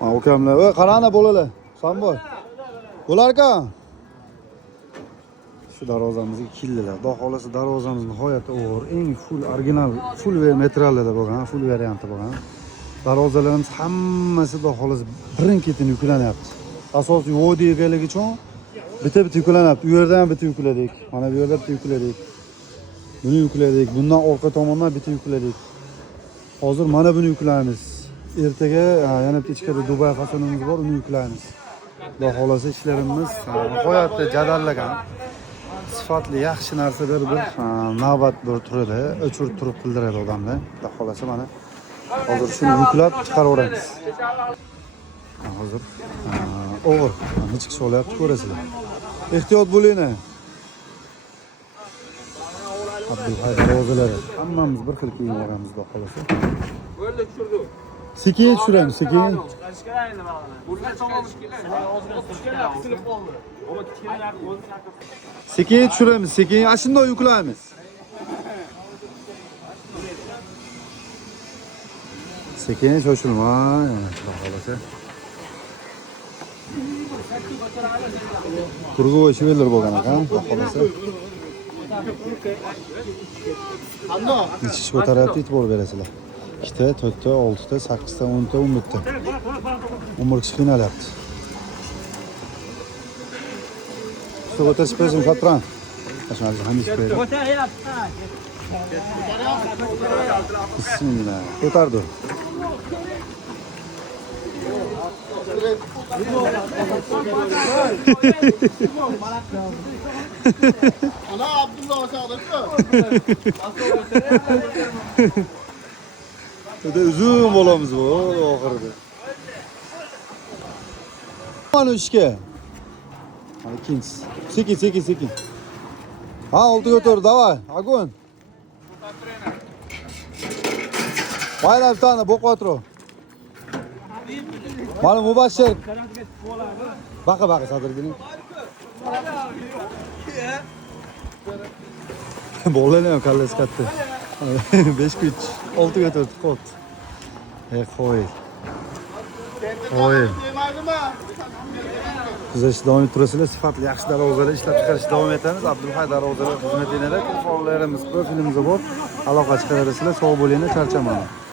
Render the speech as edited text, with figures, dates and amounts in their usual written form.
Ukamlar. Qarana bo'lalar. Sen bor. Bo'lar-ku. Shu darvozamizga keldilar. Xudo xolasa darvozamiz nihoyatda og'ir, eng full original, full materiallarda bo'lgan, full varianti bo'lgan. Darvozalarimiz hammasi xudo xolasa birin-ketin yuklanyapti. Asosiy vodiy egaligi uchun bitta yuklanyapti. U yerdan ham bitta yukladik. Mana bu yerda bitta yukladik. Buni yukladik. Bundan orqa tomondan bitta yukladik. Hozir mana buni yuklaymiz. Ertaga yana bitta ichkarida Dubay fasonimiz bor, uni yuklaymiz. Xudo xolasa ishlarimiz nihoyatda jadallangan. Sifatli yaxshi narsalar bir navbat bir turadi, o'chirib turib qildiradi odamni. Xudo xolasa mana hozir shuni yuklab chiqaraveramiz. Hozir og'ir, nechta kishi olyapti ko'rasizlar. Ehtiyot bo'linglar. Abdulhaydar o'zlari hammamiz bir xil kiyim olamiz, xudo xolasa. Bo'ldi tushirdik. Sekin tushiramiz, sekin. Sekin tushiramiz, sekin. Ashundoq yuklaymiz. Sekin shoshilmay, xudo xolasa. Turg'u shivellar bo'lgan ekan, xudo xolasa. Necha ish ko'taryapti, e'tibor berasizlar. 2 ta, 4 ta, 6 ta, 8 ta, 10 ta, 11 ta. 11 kishi qiynalyapti. Shu o'tirish prezim qatran. Ashunaqasi hamis qo'ydi. Bismillah. Ko'tardi. Ana Abdullah aşağıdaki. Uzun bo'lamiz bu oxirida. Mana ishga. Mana ikkinchisi. Sekin. Ha, oltiga o'tir, davay. Огонь. Bayla bir tane bok otro. Mana Mubashshir. Baqa sadirgini. Bolalar ham kallasi katta. 5 kuch, 6 ga turdi qot. Qo'y. Kuzatishda davom etib turasizlar, sifatli yaxshi darvozalar ishlab chiqarishda davom etamiz. Abdulhaydar darvozalar xizmatida telefonlarimiz, profilimizda bor. Aloqa chiqarasizlar, sog' bo'linglar, charchamayman.